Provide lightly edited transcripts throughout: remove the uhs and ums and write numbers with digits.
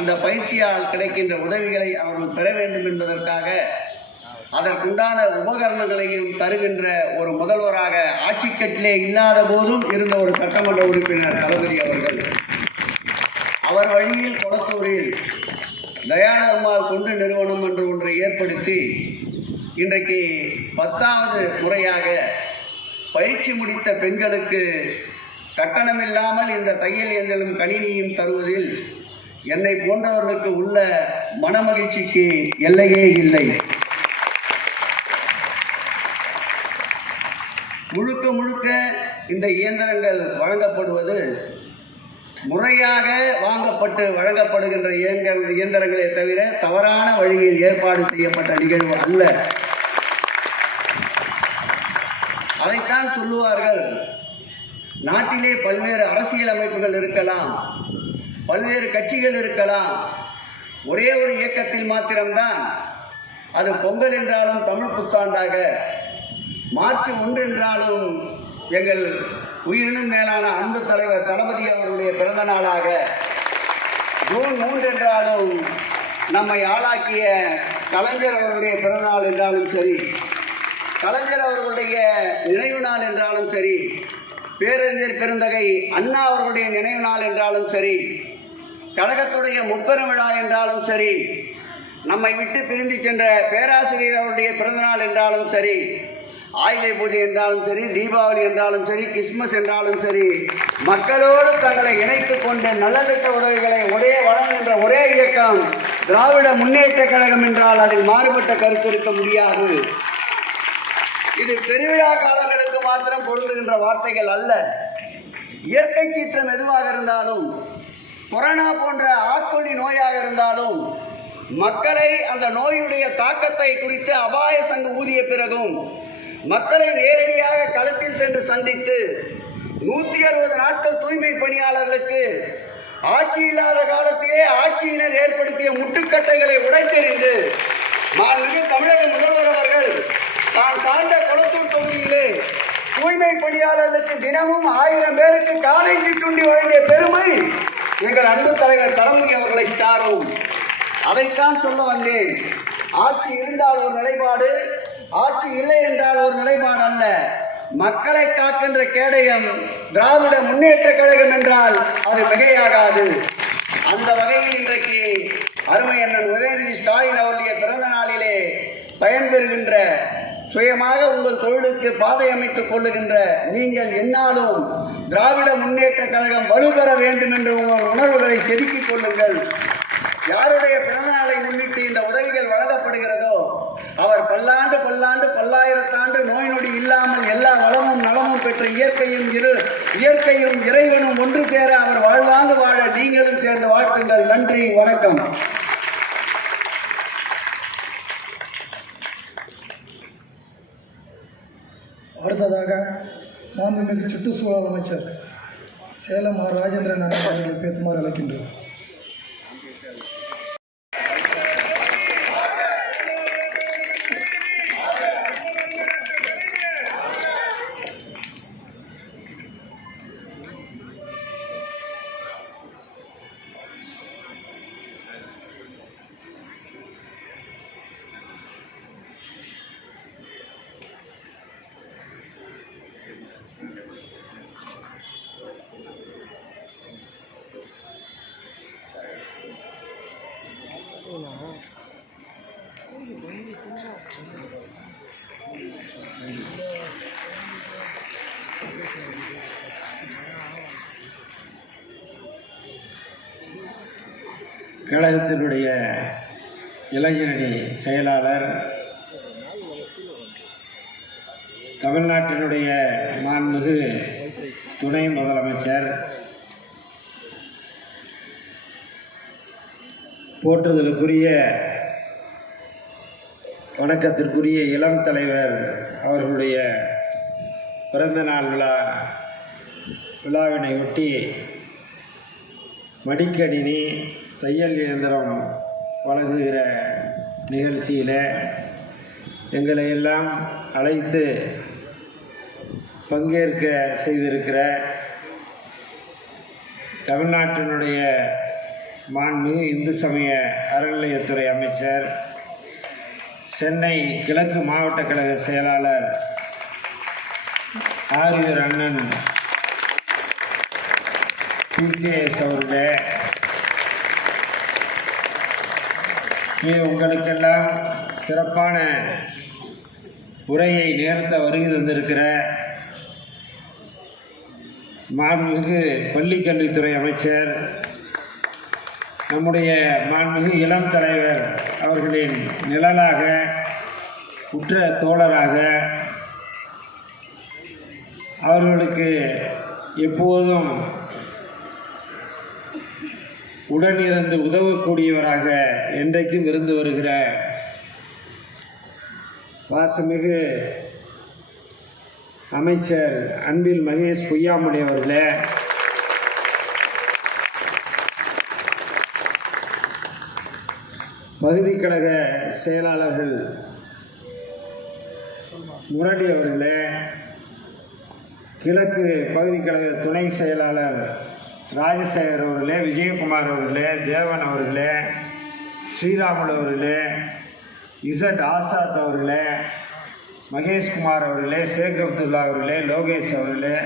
அந்த பயிற்சியால் கிடைக்கின்ற உதவிகளை அவர்கள் பெற வேண்டும் என்பதற்காக அதற்குண்டான உபகரணங்களையும் தருகின்ற ஒரு முதல்வராக ஆட்சி கட்டிலே இல்லாத போதும் இருந்த ஒரு சட்டமன்ற உறுப்பினர் தளபதி அவர்கள். அவர் வழியில் கொளத்தூரில் தயாளம்மாள் தொண்டு நிறுவனம் என்று ஒன்றை ஏற்படுத்தி இன்றைக்கு 10வது முறையாக பயிற்சி முடித்த பெண்களுக்கு கட்டணமில்லாமல் இந்த தையல் இயந்திரம் கணினியும் தருவதில் என்னை போன்றவர்களுக்கு உள்ள மனமகிழ்ச்சிக்கு எல்லையே இல்லை. முழுக்க முழுக்க இந்த இயந்திரங்கள் வழங்கப்படுவது முறையாக வாங்கப்பட்டு வழங்கப்படுகின்ற இயந்திரங்களே தவிர தவறான வழியில் ஏற்பாடு செய்யப்பட்ட நிகழ்வு அல்ல. அதைத்தான் சொல்லுவார்கள். நாட்டிலே பல்வேறு அரசியல் அமைப்புகள் இருக்கலாம், பல்வேறு கட்சிகள் இருக்கலாம். ஒரே ஒரு இயக்கத்தில் மாத்திரம்தான் அது பொங்கல் என்றாலும் தமிழ் புத்தாண்டாக, மார்ச் 1 என்றாலும் எங்கள் உயிரினும் மேலான அன்பு தலைவர் தளபதி அவர்களுடைய பிறந்த நாளாக, ஜூன் 3 என்றாலும் நம்மை ஆளாக்கிய கலைஞர் அவர்களுடைய பிறந்தநாள் என்றாலும் சரி, கலைஞர் அவர்களுடைய நினைவு நாள் என்றாலும் சரி, பேரறிஞர் பெருந்தகை அண்ணா அவர்களுடைய நினைவு நாள் என்றாலும் சரி, கழகத்துடைய முப்பெரும் விழா என்றாலும் சரி, நம்மை விட்டு பிரிந்து சென்ற பேராசிரியர் அவருடைய பிறந்தநாள் என்றாலும் சரி, ஆயுத பூஜை என்றாலும் சரி, தீபாவளி என்றாலும் சரி, கிறிஸ்துமஸ் என்றாலும் சரி, மக்களோடு தங்களை இணைத்துக் கொண்ட நலத்திட்ட உதவிகளை ஒரே வழங்குகின்ற ஒரே இயக்கம் திராவிட முன்னேற்ற கழகம் என்றால் அதில் மாறுபட்ட கருத்து இருக்க முடியாது. இது பெருவிழா காலங்களுக்கு மாத்திரம் பொருந்துகின்ற வார்த்தைகள் அல்ல. இயற்கை சீற்றம் எதுவாக இருந்தாலும், கொரோனா போன்ற ஆட்கொல்லி நோயாக இருந்தாலும், மக்களை அந்த நோயுடைய தாக்கத்தை குறித்து அபாய சங்கு ஊதிய பிறகும் மக்களை நேரடியாக களத்தில் சென்று சந்தித்து 160 நாட்கள் தூய்மை பணியாளர்களுக்கு ஆட்சி இல்லாத காலத்திலே ஆட்சியினர் ஏற்படுத்திய முட்டுக்கட்டைகளை உடைத்தெறிந்து மாண்புமிகு தமிழக முதல்வர் அவர்கள் தான் சார்ந்த கொளத்தூர் தொகுதியிலே தூய்மை பணியாளர்களுக்கு தினமும் 1000 பேருக்கு காலை சிற்றுண்டி வழங்கிய பெருமை எங்கள் அன்பு தலைவர் தளபதி அவர்களை சாரும். அதைத்தான் சொல்ல வந்தேன். ஆட்சி இருந்தால் ஒரு நிலைப்பாடு, ஆட்சி இல்லை என்றால் ஒரு நிலைப்பாடு அல்ல. மக்களை காக்கின்ற கேடயம் திராவிட முன்னேற்ற கழகம் என்றால் அது மிகையாகாது. அந்த வகையில் இன்றைக்கு அருமை அண்ணன் உதயநிதி ஸ்டாலின் அவருடைய பிறந்த நாளிலே பயன்பெறுகின்ற, சுயமாக உங்கள் தொழிலுக்கு பாதை அமைத்துக் கொள்ளுகின்ற நீங்கள் என்னாலும் திராவிட முன்னேற்ற கழகம் வலுப்பெற வேண்டும் என்று உங்கள் உணர்வுகளை செதுக்கிக் கொள்ளுங்கள். யாருடைய பிறந்த நாளை முன்னிட்டு இந்த உதவிகள் வழங்கப்படுகிறதோ அவர் பல்லாண்டு பல்லாண்டு பல்லாயிரத்தாண்டு நோய் நொடி இல்லாமல் எல்லா வளமும் நலமும் பெற்ற இயற்கையும் இறைவனும் ஒன்று சேர அவர் வாழ்வாங்கு வாழ நீங்களும் சேர்ந்து வாழ்த்துங்கள். நன்றி, வணக்கம். அடுத்ததாக மாண்புமிகு சுற்றுச்சூழல் அமைச்சர் சேலம் ஆர் ராஜேந்திரன் அவர்களை பேசுமாறு அழைக்கின்றோம். கழகத்தினுடைய இளைஞரணி செயலாளர், தமிழ்நாட்டினுடைய மாண்புமிகு துணை முதலமைச்சர், போற்றுதலுக்குரிய வணக்கத்திற்குரிய இளம் தலைவர் அவர்களுடைய பிறந்தநாள் விழாவினை ஒட்டி மடிக்கணினி தையல் இயந்திரம் வழங்குகிற நிகழ்ச்சியில் எங்களை எல்லாம் அழைத்து பங்கேற்க செய்திருக்கிற தமிழ்நாட்டினுடைய மாண்புமிகு இந்து சமய அறநிலையத்துறை அமைச்சர், சென்னை கிழக்கு மாவட்ட கழக செயலாளர் ஆரியர் அண்ணன் PKS அவர்களே, உங்களுக்கெல்லாம் சிறப்பான உரையை நிகழ்த்த வருகை தந்திருக்கிற மாண்புமிகு பள்ளிக்கல்வித்துறை அமைச்சர், நம்முடைய மாண்புமிகு இளம் தலைவர் அவர்களின் நிழலாக, உற்ற தோழராக, அவர்களுக்கு எப்போதும் உடனிருந்து உதவக்கூடியவராக என்றைக்கும் இருந்து வருகிற வாசமிகு அமைச்சர் அன்பில் மகேஷ் பொய்யாமொழி அவர்களே, பகுதி கழக செயலாளர்கள் முரளி அவர்களே, கிழக்கு பகுதி கழக துணை செயலாளர் ராஜசேகர் அவர்களே, விஜயகுமார் அவர்களே, தேவன் அவர்களே, ஸ்ரீராமுல் அவர்களே, இசட் ஆசாத் அவர்களே, மகேஷ்குமார் அவர்களே, ஷேக் அப்துல்லா அவர்களே, லோகேஷ் அவர்களே,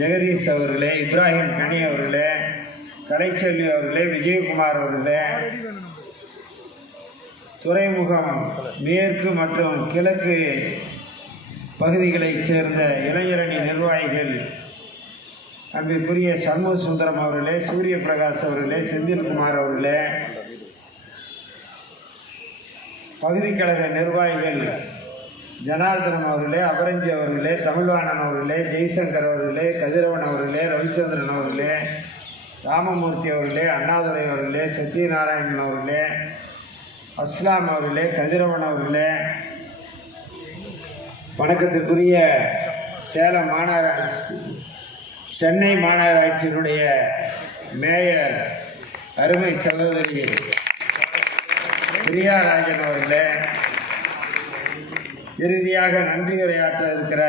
ஜெகதீஷ் அவர்களே, இப்ராஹிம் கனி அவர்களே, கலைச்செல்வி அவர்களே, விஜயகுமார் அவர்களே, துறைமுகம் மேற்கு மற்றும் கிழக்கு பகுதிகளைச் சேர்ந்த இளைஞரணி நிர்வாகிகள், அன்பிற்குரிய சண்முக சுந்தரம் அவர்களே, சூரிய பிரகாஷ் அவர்களே, செந்தில்குமார் அவர்களே, பகுதி கழக நிர்வாகிகள் ஜனார்தனன் அவர்களே, அபரஞ்சி அவர்களே, தமிழ்வாணன் அவர்களே, ஜெய்சங்கர் அவர்களே, கதிரவன் அவர்களே, ரவிச்சந்திரன் அவர்களே, ராமமூர்த்தி அவர்களே, அண்ணாதுரை அவர்களே, சத்யநாராயணன் அவர்களே, அஸ்லாம் அவர்களே, கதிரவன் அவர்களே, வணக்கத்திற்குரிய சேலம் மாநகராட்சி, சென்னை மாநகராட்சியினுடைய மேயர் அருமை சகோதரி பிரியாராஜன் அவர்களே, இறுதியாக நன்றியுரையாற்ற இருக்கிற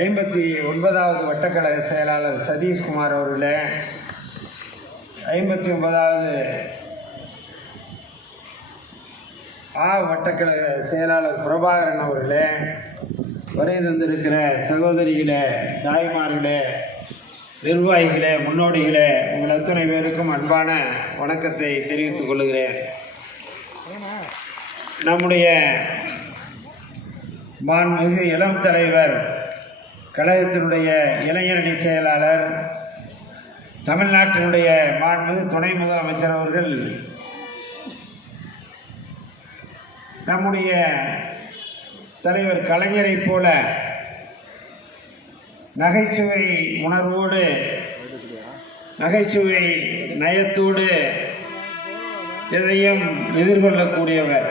59வது வட்டக்கழக செயலாளர் சதீஷ்குமார் அவர்களே, 59வது வட்டக்கழக செயலாளர் பிரபாகரன் அவர்களே, வருகை தந்திருக்கிற சகோதரிகளே, தாய்மார்களே, நிர்வாகிகளே, முன்னோடிகளே, உங்கள் அத்தனை பேருக்கும் அன்பான வணக்கத்தை தெரிவித்துக் கொள்கிறேன். நம்முடைய மாண்புமிகு இளம் தலைவர், கழகத்தினுடைய இளைஞரணி செயலாளர், தமிழ்நாட்டினுடைய மாண்புமிகு துணை முதலமைச்சர் அவர்கள் நம்முடைய தலைவர் கலைஞரைப் போல நகைச்சுவை உணர்வோடு, நகைச்சுவை நயத்தோடு எதையும் எதிர்கொள்ளக்கூடியவர்.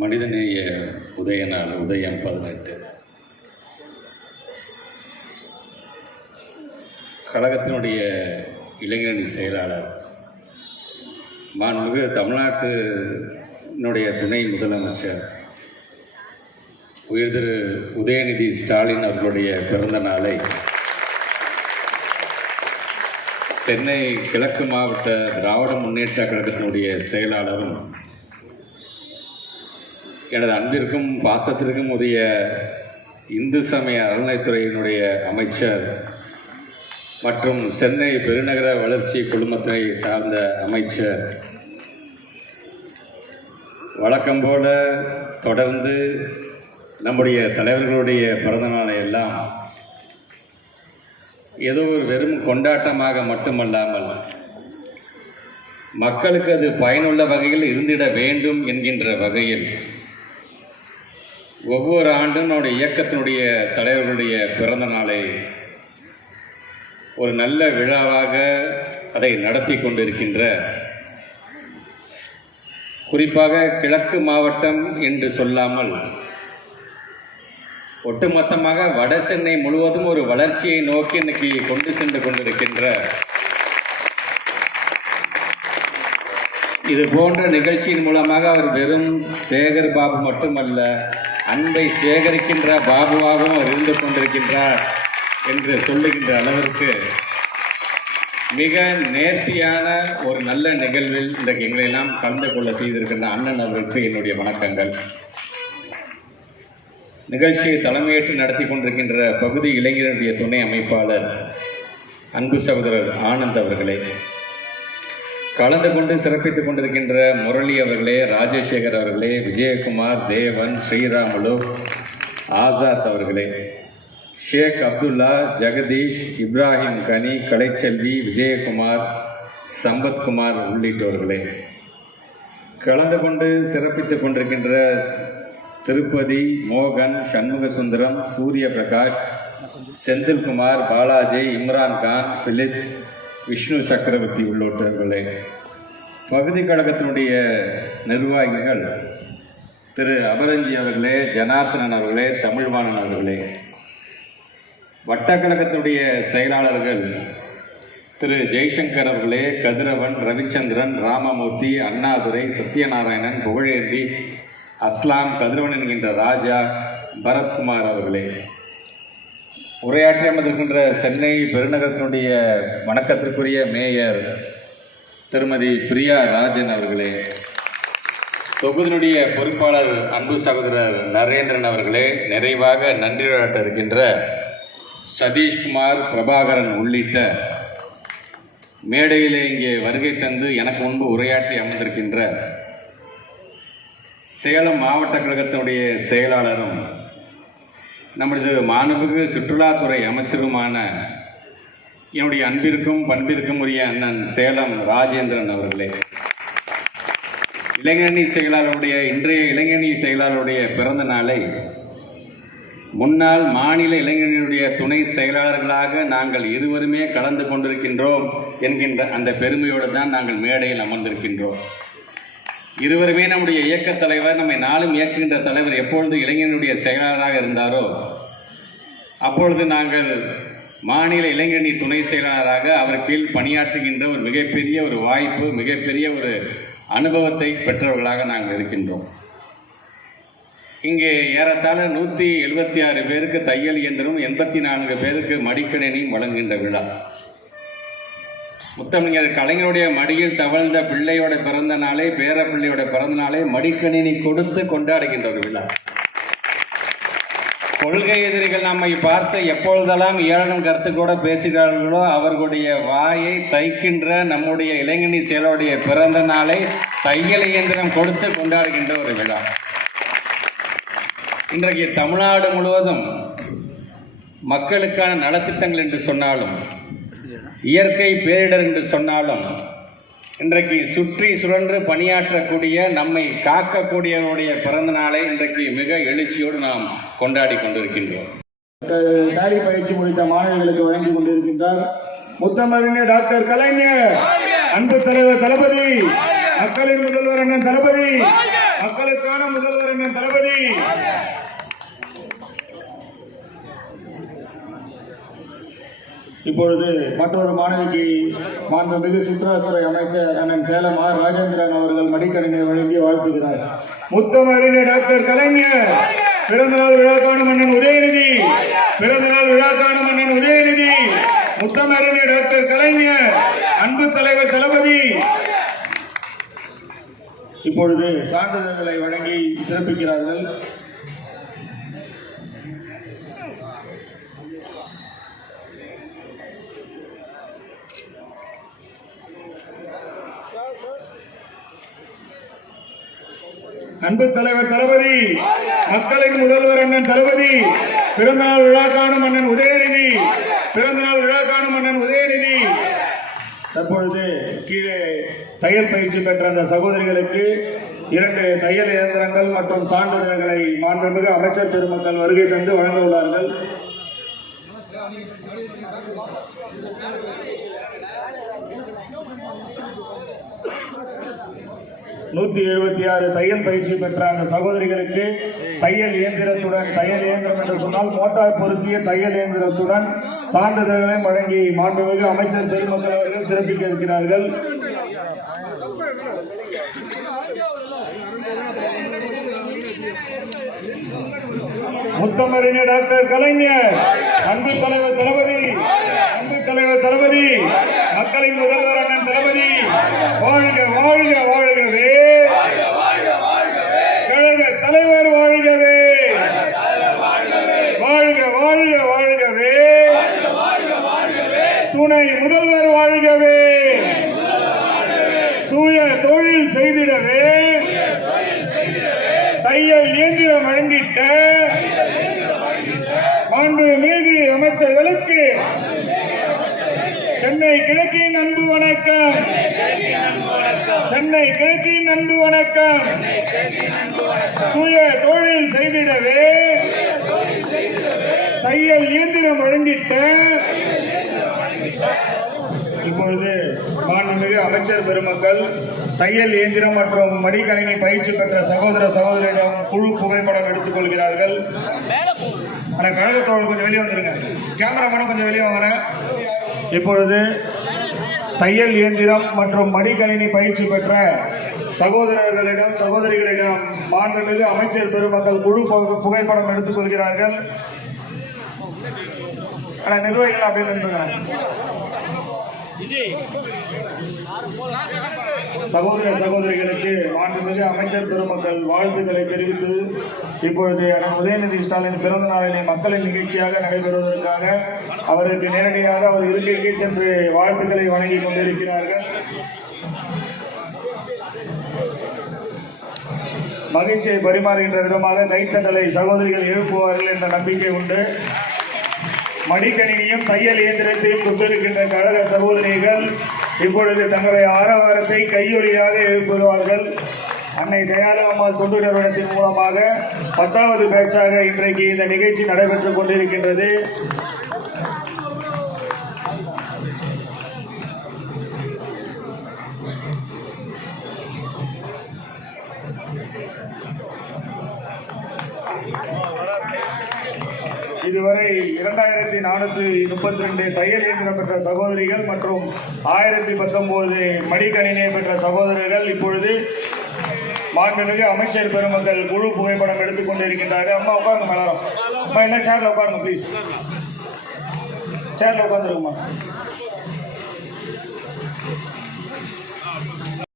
மனிதநேய உதய நாள் உதயம் 18. கழகத்தினுடைய இளைஞரணி செயலாளர், மாண்புமிகு தமிழ்நாட்டினுடைய துணை முதலமைச்சர் உயர் திரு உதயநிதி ஸ்டாலின் அவர்களுடைய பிறந்த நாளை சென்னை கிழக்கு மாவட்ட திராவிட முன்னேற்ற கழகத்தினுடைய செயலாளரும் எனது அன்பிற்கும் பாசத்திற்கும் உரிய இந்து சமய அறநிலையத்துறையினுடைய அமைச்சர் மற்றும் சென்னை பெருநகர வளர்ச்சி குழுமத்தினை சார்ந்த அமைச்சர் வழக்கம் போல தொடர்ந்து நம்முடைய தலைவர்களுடைய பிறந்தநாளை எல்லாம் ஏதோ ஒரு வெறும் கொண்டாட்டமாக மட்டுமல்லாமல் மக்களுக்கு அது பயனுள்ள வகையில் இருந்திட வேண்டும் என்கின்ற வகையில் ஒவ்வொரு ஆண்டும் நம்முடைய இயக்கத்தினுடைய தலைவர்களுடைய பிறந்த நாளை ஒரு நல்ல விழாவாக அதை நடத்தி கொண்டிருக்கின்ற, குறிப்பாக கிழக்கு மாவட்டம் என்று சொல்லாமல் ஒட்டுமொத்தமாக வட சென்னை முழுவதும் ஒரு வளர்ச்சியை நோக்கி இன்னைக்கு கொண்டு சென்று கொண்டிருக்கின்ற இது போன்ற நிகழ்ச்சியின் மூலமாக அவர் வெறும் சேகர் பாபு மட்டுமல்ல, அன்பை சேகரிக்கின்ற பாபுவாகவும் அவர் இருந்து கொண்டிருக்கின்றார் என்று சொல்லுகின்ற அளவிற்கு மிக நேர்த்தியான ஒரு நல்ல நிகழ்வில் இன்றைக்கு எங்களையெல்லாம் கலந்து கொள்ள செய்திருக்கின்ற அண்ணன் அவர்களுக்கு என்னுடைய வணக்கங்கள். நிகழ்ச்சியை தலைமையேற்று நடத்தி கொண்டிருக்கின்ற பகுதி இளைஞருடைய துணை அமைப்பாளர் அன்பு சகோதரர் ஆனந்த் அவர்களே, கலந்து கொண்டு சிறப்பித்துக் கொண்டிருக்கின்ற முரளி அவர்களே, ராஜசேகர் அவர்களே, விஜயகுமார், தேவன், ஸ்ரீராமுலு, ஆசாத் அவர்களே, ஷேக் அப்துல்லா, ஜெகதீஷ், இப்ராஹிம் கனி, கலைச்செல்வி, விஜயகுமார், சம்பத்குமார் உள்ளிட்டவர்களே, கலந்து கொண்டு சிறப்பித்துக் கொண்டிருக்கின்ற திருப்பதி, மோகன், சண்முகசுந்தரம், சூரிய பிரகாஷ், செந்தில்குமார், பாலாஜி, இம்ரான்கான், பிலிப்ஸ், விஷ்ணு சக்கரவர்த்தி உள்ளிட்டவர்களே, பகுதி கழகத்தினுடைய நிர்வாகிகள் திரு அபரஞ்சி அவர்களே, ஜனார்த்தனன் அவர்களே, தமிழ்வாணன் அவர்களே, வட்டக்கழகத்தினுடைய செயலாளர்கள் திரு ஜெய்சங்கர் அவர்களே, கதிரவன், ரவிச்சந்திரன், ராமமூர்த்தி, அண்ணாதுரை, சத்யநாராயணன், புகழேந்தி, அஸ்லாம், கதிரவன் என்கின்ற ராஜா, பரத்குமார் அவர்களே, உரையாற்றி அமர்ந்திருக்கின்ற சென்னை பெருநகரத்தினுடைய வணக்கத்திற்குரிய மேயர் திருமதி பிரியா ராஜன் அவர்களே, தொகுதியினுடைய பொறுப்பாளர் அன்பு சகோதரர் நரேந்திரன் அவர்களே, நிறைவாக நன்றியுரையாற்ற இருக்கின்ற சதீஷ்குமார், பிரபாகரன் உள்ளிட்ட மேடையிலே இங்கே வருகை தந்து எனக்கு முன்பு உரையாற்றி அமர்ந்திருக்கின்ற சேலம் மாவட்ட கழகத்தினுடைய செயலாளரும் நமது மாண்புமிகு சுற்றுலாத்துறை அமைச்சருமான என்னுடைய அன்பிற்கும் பண்பிற்கும் உரிய அண்ணன் சேலம் ராஜேந்திரன் அவர்களே, இளைஞரணி செயலாளருடைய இன்றைய இளைஞரணி செயலாளருடைய பிறந்த நாளை முன்னாள் மாநில இளைஞர்களுடைய துணை செயலாளர்களாக நாங்கள் இருவருமே கலந்து கொண்டிருக்கின்றோம் என்கின்ற அந்த பெருமையோடு தான் நாங்கள் மேடையில் அமர்ந்திருக்கின்றோம். இருவருமே நம்முடைய இயக்கத் தலைவர், நம்மை நாளும் இயக்குகின்ற தலைவர் எப்பொழுது இளைஞர்களுடைய செயலாளராக இருந்தாரோ அப்பொழுது நாங்கள் மாநில இளைஞரணி துணை செயலாளராக அவர் கீழ் பணியாற்றுகின்ற ஒரு மிகப்பெரிய ஒரு வாய்ப்பு, மிகப்பெரிய ஒரு அனுபவத்தை பெற்றவர்களாக நாங்கள் இருக்கின்றோம். இங்கே ஏறத்தாழ 176 பேருக்கு தையல் இயந்திரம், 84 பேருக்கு மடிக்கணினியும் வழங்குகின்ற விழா. முத்தமிழர் கலைஞருடைய மடியில் தவழ்ந்த பிள்ளையோட பிறந்த நாளை, பேர பிள்ளையோட பிறந்த நாளை மடிக்கணினி கொடுத்து கொண்டாடுகின்ற ஒரு விழா. கொள்கை எதிரிகள் நம்மை பார்த்து எப்பொழுதெல்லாம் ஏளனம் கருத்துக்கூட பேசுகிறார்களோ அவர்களுடைய வாயை தைக்கின்ற நம்முடைய இளைஞரணி செயலுடைய பிறந்த நாளை தையல் இயந்திரம் கொடுத்து கொண்டாடுகின்ற ஒரு விழா. இன்றைக்கு தமிழ்நாடு முழுவதும் மக்களுக்கான நலத்திட்டங்கள் என்று சொன்னாலும், இயற்கை பேரிடர் என்று சொன்னாலும், இன்றைக்கு சுற்றி சுழன்று பணியாற்றக்கூடிய நம்மை காக்கக்கூடியவருடைய பிறந்த நாளை இன்றைக்கு மிக எழுச்சியோடு நாம் கொண்டாடி கொண்டிருக்கின்றோம். டாலி பயிற்சி முடித்த மாணவர்களுக்கு வழங்கிக் கொண்டிருக்கின்றார் முத்தமிழறிஞர் டாக்டர் கலைஞர், அன்பு தலைவர் தளபதி, மக்களின் முதல்வர் அண்ணன் தளபதி, மக்களுக்கான முதல்வர் அண்ணன் தளபதி. இப்பொழுது மற்றொரு மாணவிக்கு மாண்புமிகு சுற்றுலாத்துறை அமைச்சர் அண்ணன் சேலம் ஆர் ராஜேந்திரன் அவர்கள் மடிக்கணினை வழங்கி வாழ்த்துகிறார். முத்தமிழறிஞர் டாக்டர் கலைஞர், பிறந்தநாள் விழா காணும் அண்ணன் உதயநிதி, பிறந்தநாள் விழா காணும் அண்ணன் உதயநிதி, முத்தமிழறிஞர் டாக்டர் கலைஞர், அன்பு தலைவர் தளபதி. இப்பொழுது சான்றிதழ்களை வழங்கி சிறப்பிக்கிறார்கள். அன்பு தலைவர் தளபதி, மக்களின் முதல்வர் அண்ணன் தளபதி, பிறந்தநாள் விழா காணும் அண்ணன் உதயநிதி, பிறந்தநாள் விழா காணும் அண்ணன் உதயநிதி. தற்பொழுது கீழே தையல் பயிற்சி பெற்ற அந்த சகோதரிகளுக்கு 2 தையல் இயந்திரங்கள் மற்றும் சான்றிதழ்களை மாண்புமிகு அமைச்சர் பெருமக்கள் வருகை தந்து வழங்க உள்ளார்கள். நூற்றி 76 தையல் பயிற்சி பெற்ற அந்த சகோதரிகளுக்கு தையல் இயந்திரம் என்று சொன்னால் மோட்டார் பொருத்திய தையல் இயந்திரத்துடன் சான்றிதழ்களையும் வழங்கி மாண்புமிகு அமைச்சர் பெருமக்கள் அவர்கள் சிறப்பிக்க இருக்கிறார்கள். முத்தமிழறிஞர் டாக்டர் கலைஞர், அன்பு தலைவர் தளபதி, மக்களின் முதல்வர் அண்ணன் தளபதி வாழ்க வாழ்க வாழ்கவே, கழக தலைவர் வாழ்கவே, வாழ்க வாழ்க வாழ்கவே, துணை முதல்வர் வாழ்கவே, தூய தொழில் செய்திடவே, தையல் இயந்திரம் வழங்கிட்ட மாண்புமிகு அமைச்சர்களுக்கு சென்னை கிழக்கின் அன்பு வணக்கம், சென்னை கிழக்கின் அன்பு வணக்கம். தூய தொழில் செய்திடவே தையல் இயந்திரம் வழங்கிட்ட இப்பொழுது மாண்புமிகு அமைச்சர் பெருமக்கள் தையல் இயந்திரம் மற்றும் மடிக்கணினி பயிற்சி பெற்ற சகோதரிடம் குழு புகைப்படம் எடுத்துக் கொள்கிறார்கள். ஆனால் கழகத்தோடு கொஞ்சம் வெளியே வந்துருங்க, கேமராமேனும் கொஞ்சம் வெளியே வாங்க. இப்பொழுது தையல் இயந்திரம் மற்றும் மடிக்கணினி பயிற்சி பெற்ற சகோதரிகளிடம் மாண்புமிகு அமைச்சர் பெருமக்கள் குழு புகைப்படம் எடுத்துக் கொள்கிறார்கள். ஆனால் நிர்வாகிகள் அப்படின்னு சகோதரிகளுக்கு மாண்புமிகு அமைச்சர் பெருமக்கள் வாழ்த்துக்களை தெரிவித்து இப்பொழுது உதயநிதி ஸ்டாலின் பிறந்த நாளினை மக்களின் நிகழ்ச்சியாக நடைபெறுவதற்காக அவருக்கு நேரடியாக அவர் இருக்கைக்கு சென்று வாழ்த்துக்களை வழங்கி கொண்டிருக்கிறார்கள். மகிழ்ச்சியை பரிமாறுகின்ற விதமாக கைத்தட்டலை சகோதரிகள் எழுப்புவார்கள் என்ற நம்பிக்கை உண்டு. மடிக்கணினியும் தையல் இயந்திரத்தையும் கொண்டிருக்கின்ற கழக சகோதரிகள் இப்பொழுது தங்களுடைய ஆரவாரத்தை கையொலியாக எழுப்புவார்கள். அன்னை தயாளு அம்மாள் தொண்டு நிறுவனத்தின் மூலமாக 10வது பேட்சாக இன்றைக்கு இந்த நிகழ்ச்சி நடைபெற்றுக் கொண்டிருக்கின்றது. இதுவரை 2432 தையல் இயந்திரம் பெற்ற சகோதரிகள் மற்றும் 1019 மடிக்கணினியை பெற்ற சகோதரர்கள் இப்பொழுது மாண்புமிகு அமைச்சர் பெருமக்கள் குழு புகைப்படம் எடுத்துக் கொண்டிருக்கின்றார்கள். அம்மா உட்காருங்க, மேடம். அம்மா எல்லாம் சேர்ல உட்காருங்க ப்ளீஸ். சேர்ல உட்காந்துருக்குமா.